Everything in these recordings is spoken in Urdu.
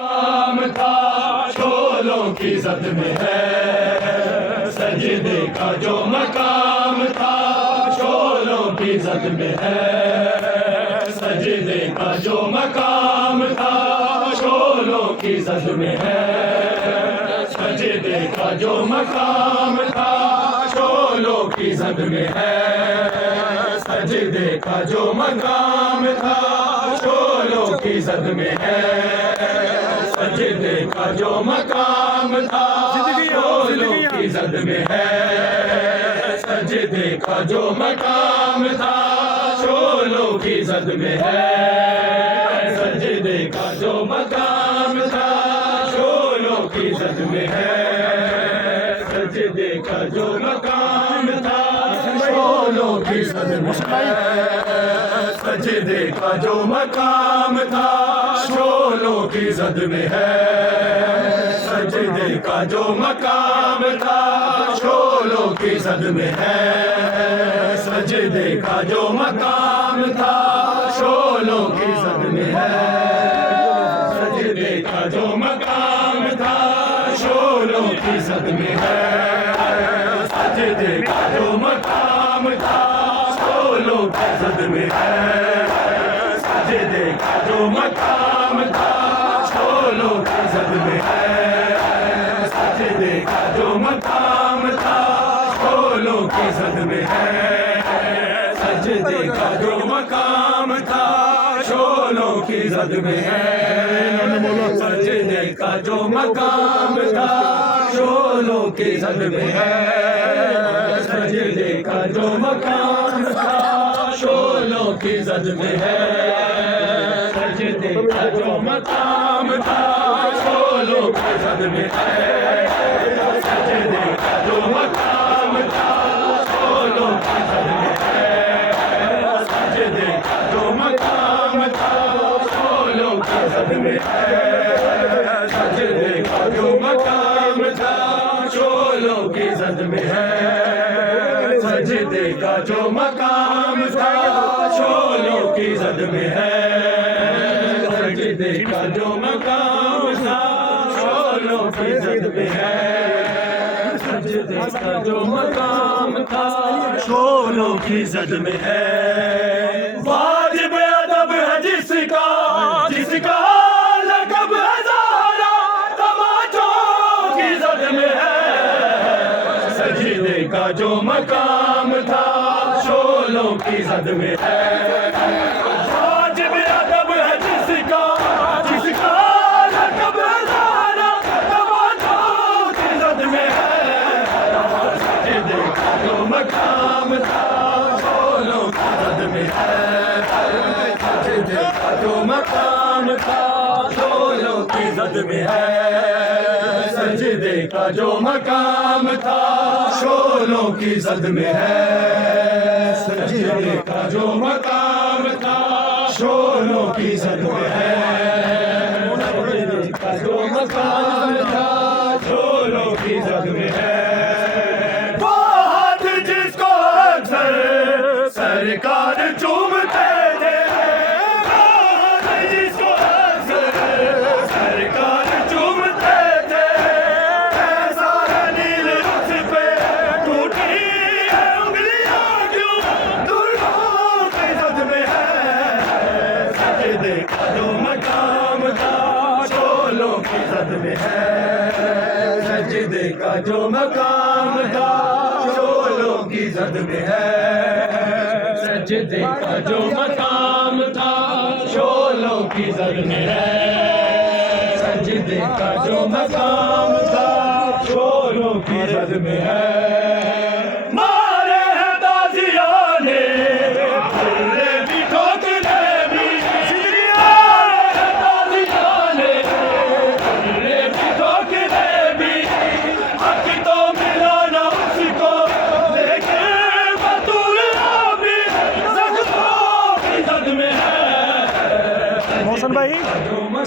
مقام تھا شولوں کی زد میں ہے۔ سجدے کا جو مقام تھا شولوں کی زد میں ہے۔ سجدے کا جو مقام تھا شولوں کی زد میں ہے۔ سجدے کا جو مقام تھا شولوں کی زد میں ہے۔ سجدے کا جو مقام تھا شولوں کی زد میں ہے۔ سجدے کا جو مقام تھا کی زد میں ہے۔ سجدے کا جو مقام تھا شولوں کی زد میں ہے۔ سجدے کا جو مقام تھا شولوں کی زد میں ہے۔ سجدے کا جو مقام تھا شولوں کی زد میں ہے۔ سجدے کا جو مقام تھا شولوں کی زد میں ہے۔ سجدے کا جو مقام تھا شولوں کی زد میں ہے۔ سجدے کا جو مقام تھا شولوں کی زد میں ہے۔ سجدے کا جو مقام تھا شولوں کی زد میں ہے۔ سجدے کا جو مقام تھا شولوں کی زد میں ہے۔ شولوں میں ہے سجدے کا جو مقام تھا شولوں کی زد میں ہے سجدے کا جو مقام تھا شولوں کی زد میں ہے سجدے کا جو مقام تھا، شولوں کی زد میں ہے، سجدے کا جو مقام تھا، شولوں کی زد میں ہے۔ جو مقام تھا شولوں کی میں ہے سجدے کا جو مقام تھا شولوں کی میں ہے سجدے کا جو مقام تھا شولوں کی زد میں ہے سجدے کا جو مقام تھا شولوں کی زد میں ہے سجدے کا جو مقام تھا شولوں کی زد میں ہے۔ سجدے کا جو مقام تھا شولوں کی زد میں ہے۔ سجدے کا جو مقام تھا شولوں کی زد میں ہے۔ واجب ادب ہے جس کا جس کا لقب ہزارہ تماچوں کی زد میں ہے۔ سجدے کا جو مقام تھا شولوں کی زد میں ہے۔ شولوں میں ہے، سجدے کا جو مقام تھا، شولوں کی زد میں ہے۔ سجدے کا جو مقام تھا، شولوں کی زد میں ہے۔ ہے سجدے کا جو مقام تھا شولوں کی زد میں ہے سجدے کا جو مقام تھا، شولوں کی زد میں ہے۔ سجدے کا جو مقام تھا، شولوں کی زد میں ہے۔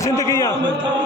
gente.